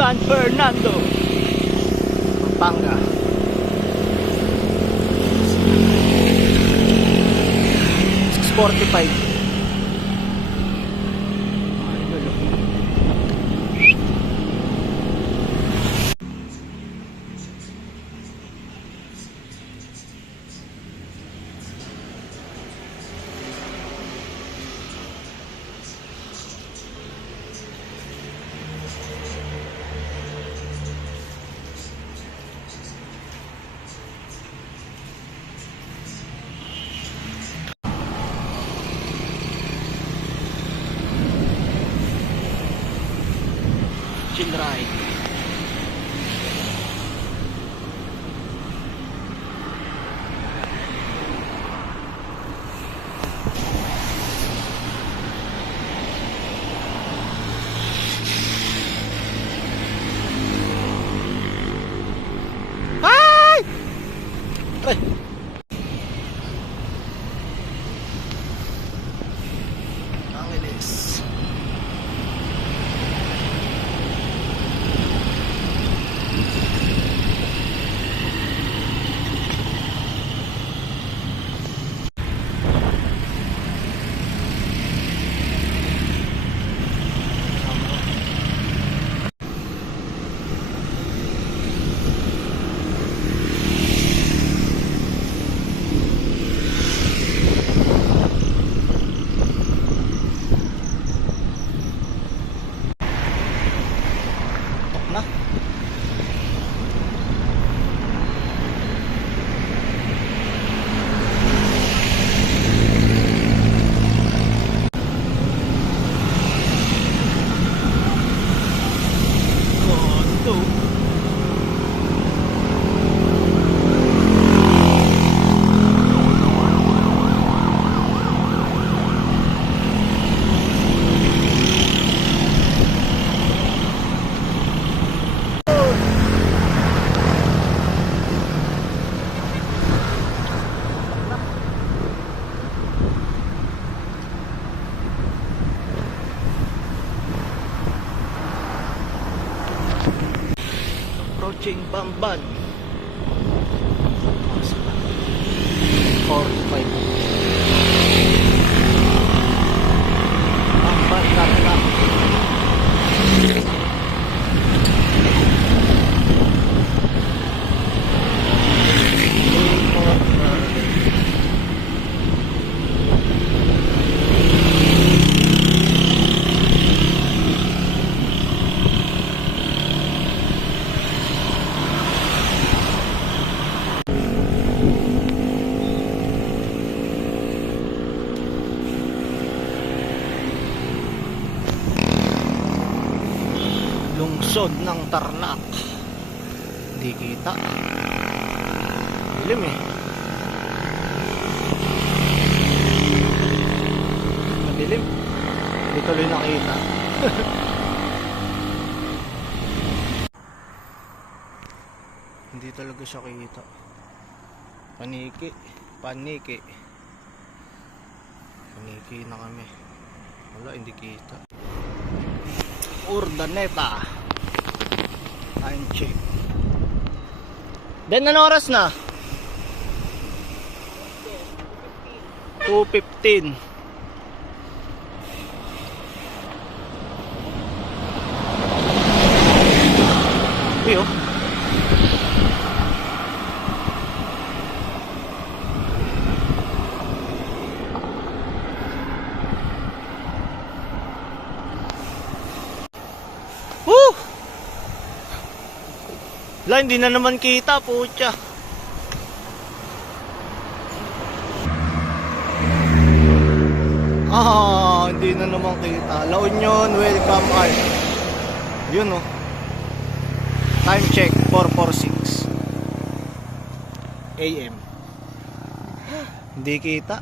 San Fernando, Pampanga. $6.45. Chill ride. Ay! Ay! Angeles. Na. Approaching Bamban. 45. Bamban Tarlac. Lungsod ng Tarlac. Hindi kita. Dilim eh. Madilim. Hindi tuloy nakita. Hindi talaga siya kita. Paniki. Paniki. Paniki na kami. Wala, hindi kita. Urdaneta. Time check. Then anong oras na? 2:15. Iyo. Wala, hindi na naman kita, putya. Hindi na naman kita. La Union, welcome art. Yun oh. Time check, 4:46 AM. Hindi kita.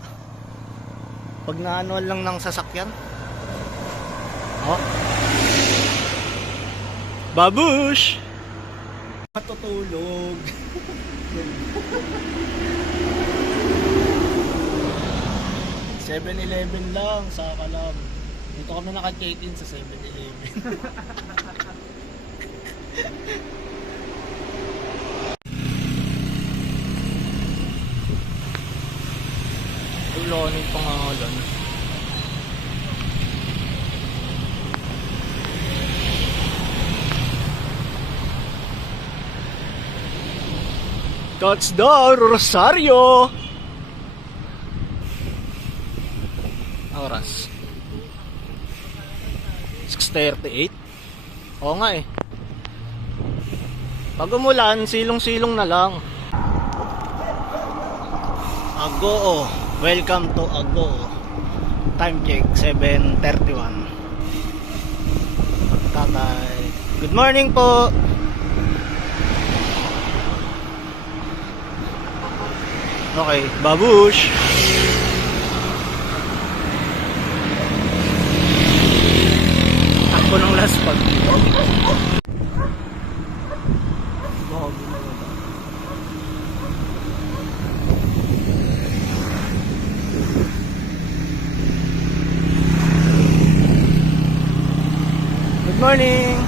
Pag naanuan lang ng sasakyan. Oh. Babush! Matutulog. 7-Eleven lang, saka lang. Dito kami naka-check-in sa 7-Eleven. Ulan yung pangalan. Touchdown, Rosario! Oras 6:38. Oo nga eh. Pag umulan, silong-silong na lang. Agoo. Welcome to Agoo. Time check 7:31. Tatay. Good morning po. Okay, babush. Takbo ng laspag. Good morning.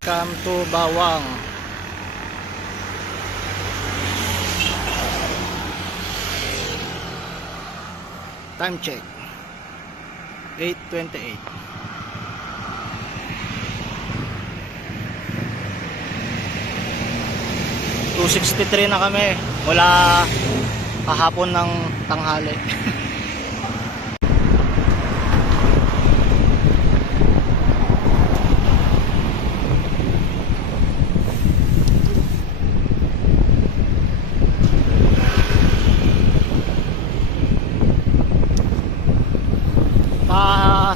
Welcome to Bawang. Time check 8:28. $263 na kami mula kahapon ng tanghali.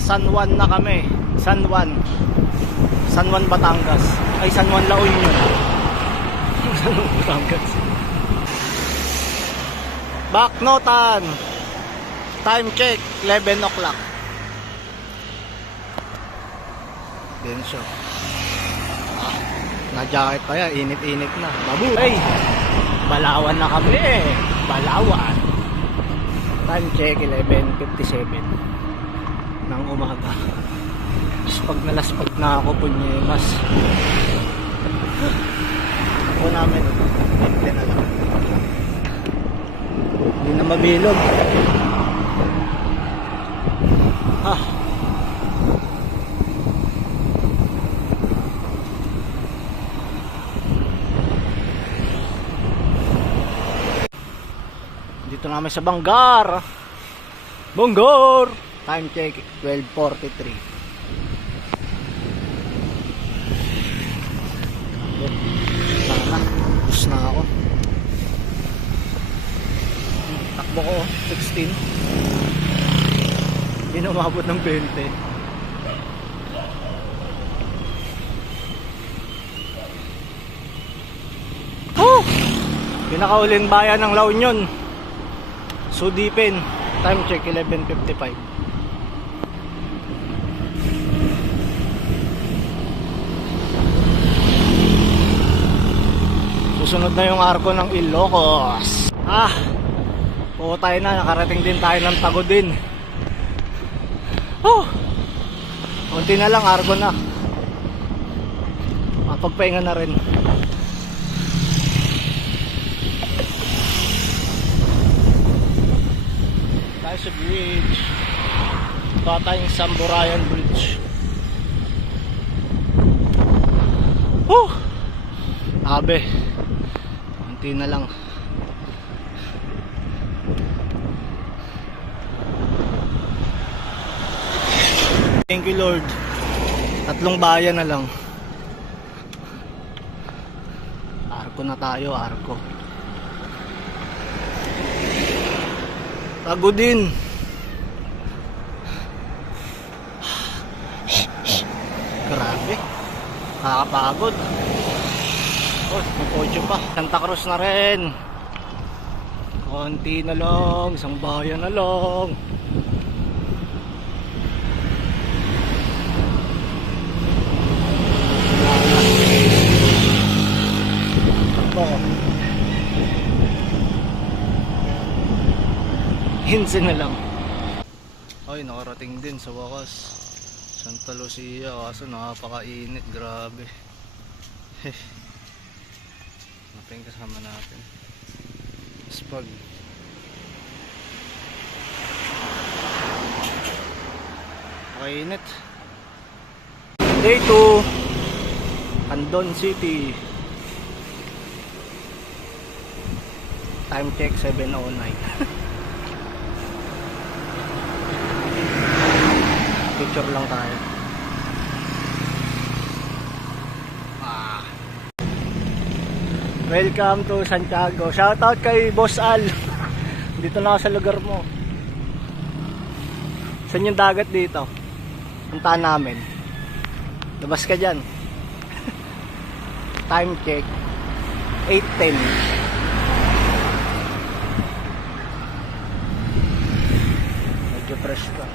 San Juan na kami. San Juan, Batangas. Ay, San Juan, La Union. San Juan, Batangas. Baknotan. Time check 11 o'clock. Densyo. Na-jacket pa yan. Init-init na. Babu. Hey, Balawan na kami eh. Balawan. Time check 11:57 ng umaga. Pag nalaspag na ako po niya mas ako namin hindi na lang, hindi na mabilog. Dito namin sa Bangar. Time check 12:43. Tapos na ako. Takbo ko 16. Hindi na umabot ng 20. Pinakauling bayan ng La Union, Sudipin. Time check 11:55. Susunod na yung arko ng Ilocos. Tayo na, nakarating din tayo ng Tagudin. Kunti na lang, arko na. Mapagpahinga na rin. Tayo sa bridge. Tayong Samburayan Bridge. Abe, kunti na lang. Thank you Lord. 3 bayan na lang. Arko na tayo, arko. Tagudin. Grabe, nakakapagod. May 8 pa. Santa Cruz na rin. Konti na lang, isang bayan na lang. Hinsin na lang. Ay, nakarating din sa wakas Santa Lucia, kaso napakainit, grabe. Ito yung kasama natin. Spag. Kainit. Day 2, Andon City. Time check 7:09. Picture lang tayo. Welcome to Santiago. Shoutout kay Boss Al. Dito na ako sa lugar mo. Saan yung dagat dito? Puntaan namin. Labas ka dyan. Time check 8:10. Medyo fresh ka.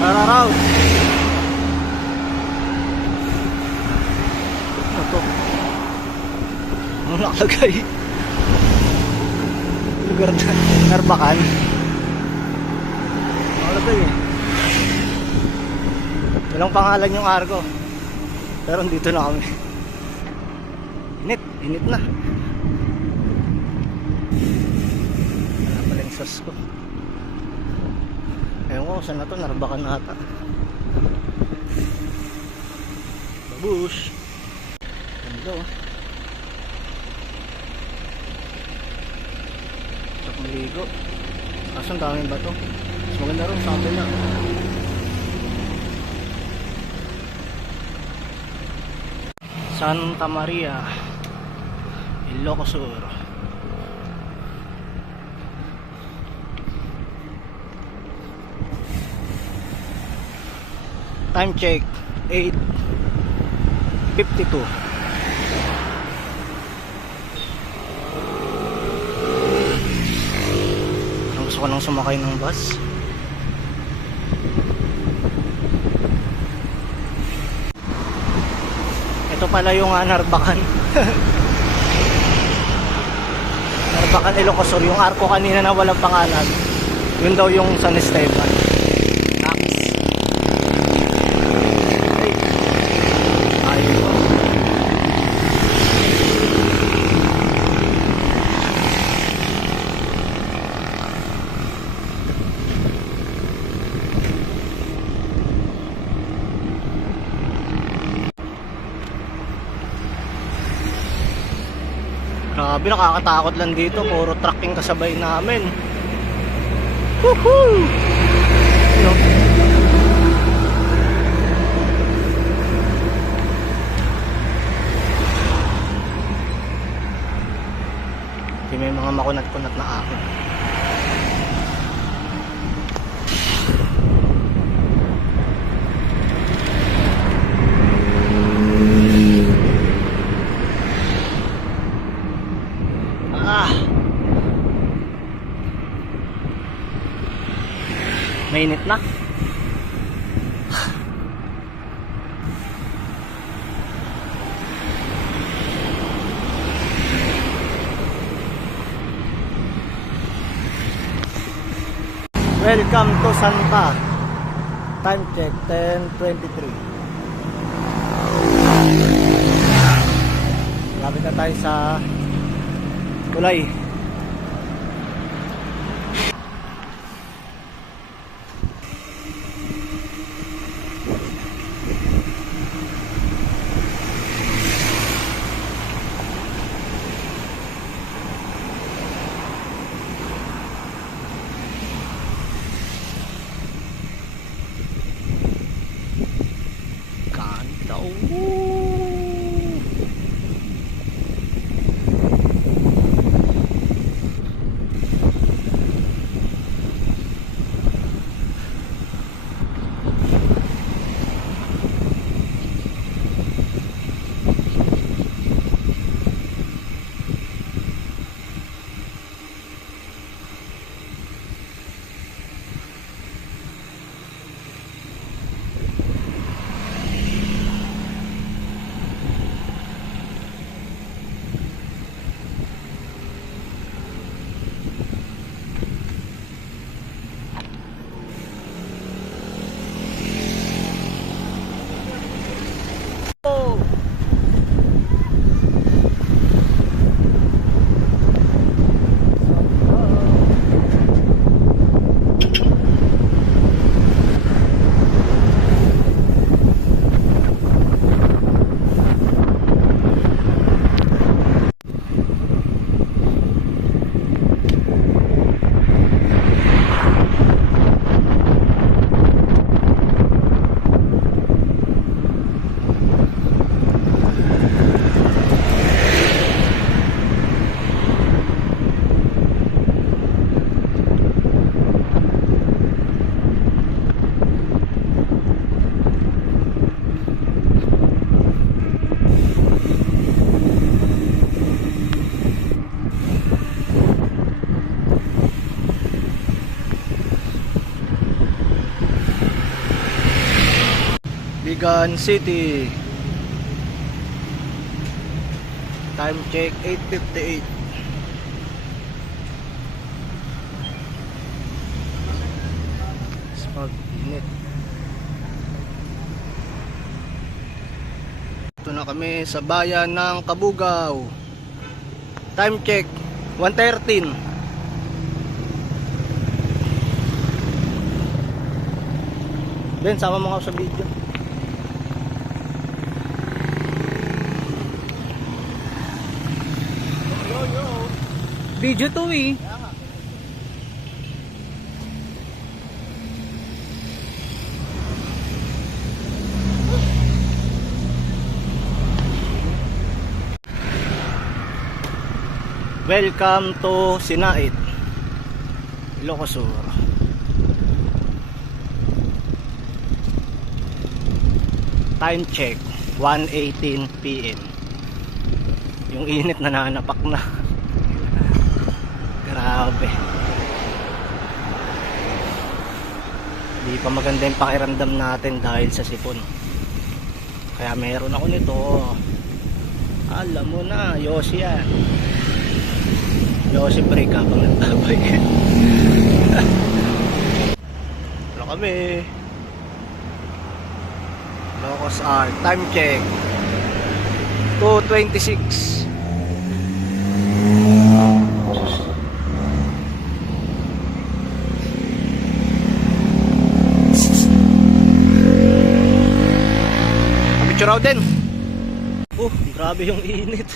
Shout out. Ito. Ano nakalagay? Lugar na Narbacan. Nakalagay eh. Walang pangalan yung arko. Pero dito na kami. Init na. Wala pala yung sauce ko. Ewan ko saan na to, Narbacan na ata. Babush. Ganda oh. Sarap maligo. Kaso ang daming bato. Mas maganda rin sa kabila. Santa Maria, Ilocos Sur. Time check 8:52. Ang gusto ko nang sumakay ng bus. Ito pala yung Narbacan. Narbacan Ilocos Sur. Yung arko kanina na walang pangalan. Yun daw yung San Esteban. Grabe, nakakatakot lang dito. Puro trucking kasabay namin. Woohoo! Ano? Hindi may mga makunat-kunat na ako. Mainit na. Welcome to Santa. Time check 10:23. Lapit na tayo sa Kulay. Iligan City. Time check 8:58. Pag-init. Ito na kami sa bayan ng Kabugao. Time check 1:13. Ben, sama mo ako sa video. Video to eh. Welcome to Sinait, Ilocos Sur. Time check 1:18 PM. Yung init na nanapak na. Grabe. Hindi pa maganda yung pakiramdam natin dahil sa sipon. Kaya meron ako nito. Alam mo na, Yossi yan. Yossi break habang nagtabay. Wala kami. Ilocos R. Time check 2:26. Picture out din. Grabe yung init.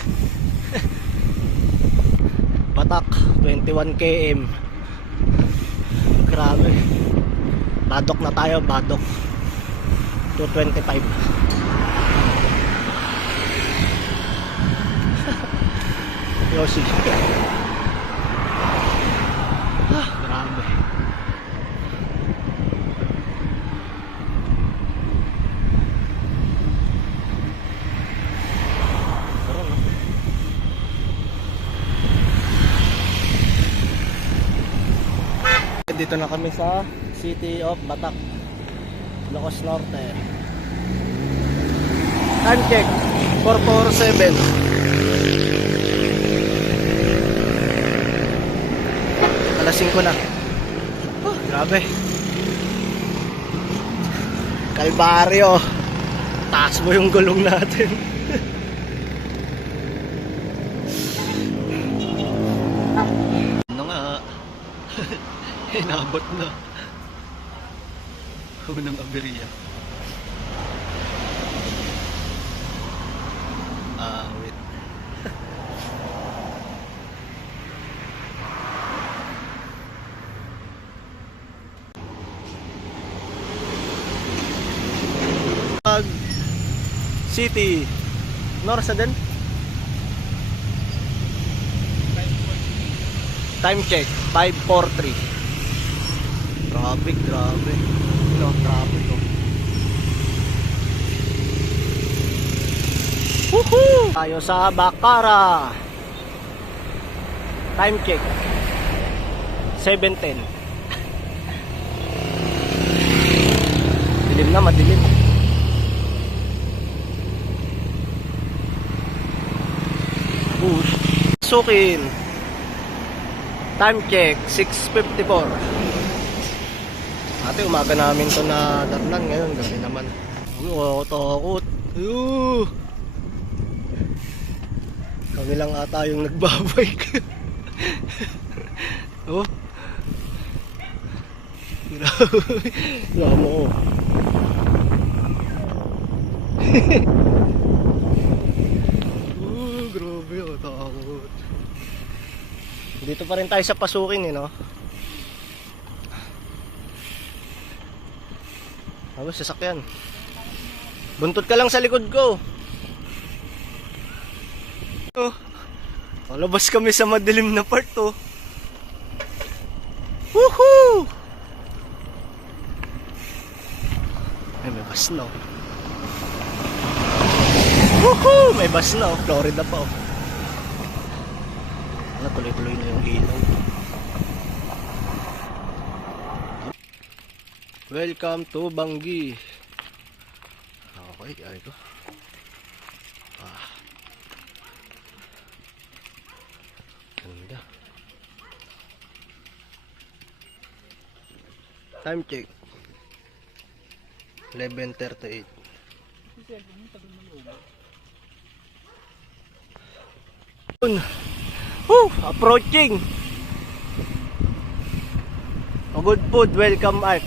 Patak 21 km. Grabe. Badok na tayo, badok 225. Yossi. Grabe. Dito na kami sa City of Batak, Ilocos Norte. Time check 4:47. Alas 5 na. Grabe. Kalbaryo. Taas mo yung gulong natin. Ano nga? Inabot na. Unang aberya. Wait. City Norsa din. Time check 5:43. Grabe. No, traffic to. Woohoo! Tayo sa Bakara. Time check 7:10. Dilim na, madilim. Sukin. Time check 6:54. Ate, umaga namin to na datnan, ngayon gabi naman. Takot. Kami lang ata yung nagbabike. Oh. Grabe. Lamo ko. Grabe, takot. Dito pa rin tayo sa pasukin, no? Tapos sasakyan. Buntot ka lang sa likod ko. Oh. Palabas kami sa madilim na part, oh. Woohoo! Ay, may bus na, oh. Woohoo! May bus na, oh. Florida pa, oh. Wala, tuloy-tuloy na yung ilaw. Welcome to Bangi. Ay ko. Ganda. Time check. 11:38. Approaching. A good food, welcome Ark.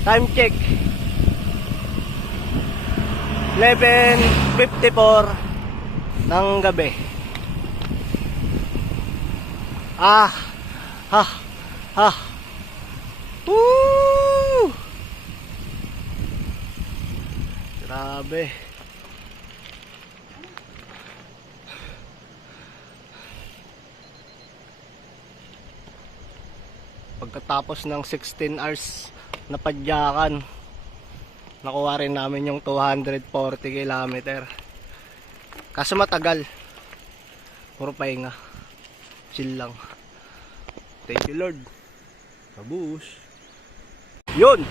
Time check. 11:54 ng gabi. Woo! Grabe. Pagkatapos ng 16 hours na padyakan, nakuha rin namin yung 240 kilometer. Kaso matagal. Puro pahinga. Chill lang. Thank you Lord. Kabus. Yun!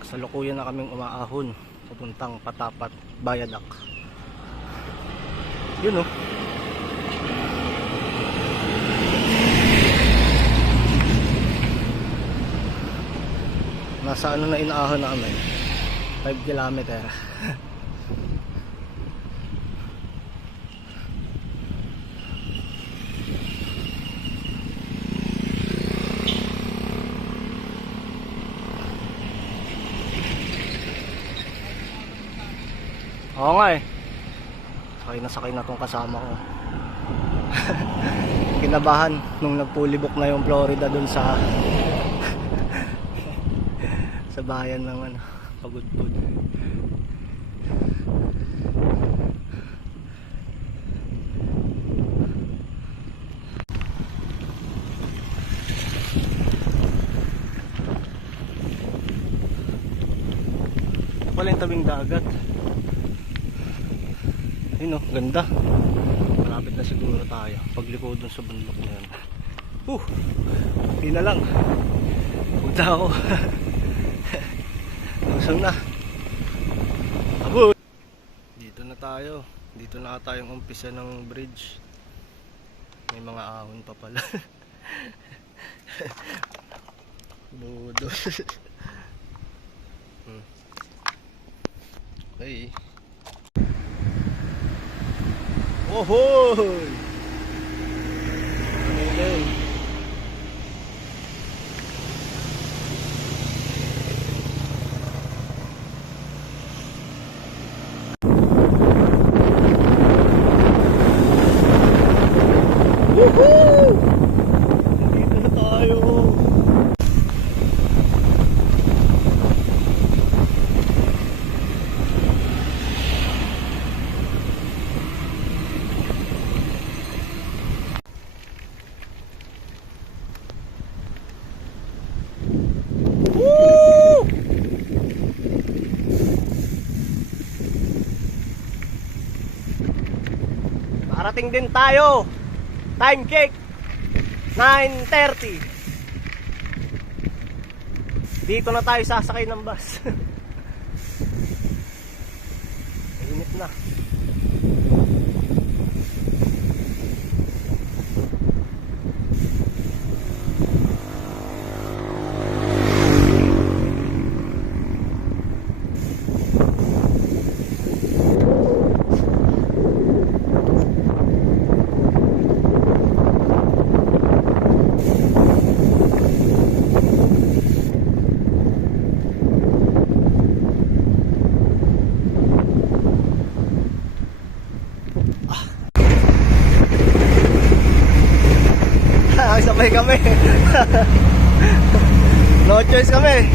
Kasalukuyan na kaming umaahon papuntang Patapat, Bayadak. Yun oh. Nasa ano na inaahon namin, 5 kilometer. Oo nga eh. Sakay na tong kasama ko. Kinabahan nung nagpulibok na yung Florida dun sa sa bayan ng ano, Pagudpud. Ito pala yung tabing dagat. Ayun oh, ganda. Malapit na siguro tayo pagliko dun sa bundok na yun. Hindi na lang. Punta ako. Lusong na. Abo. Dito na tayo. Dito na tayong umpisa ng bridge. May mga ahon pa pala. Budo. Okay. Ohoy! Okay. Woohoo! Dito na tayo. Woo! Parating din tayo. Time check 9:30. Dito na tayo sasakay ng bus. Init na. Sabay kami. No choice kami.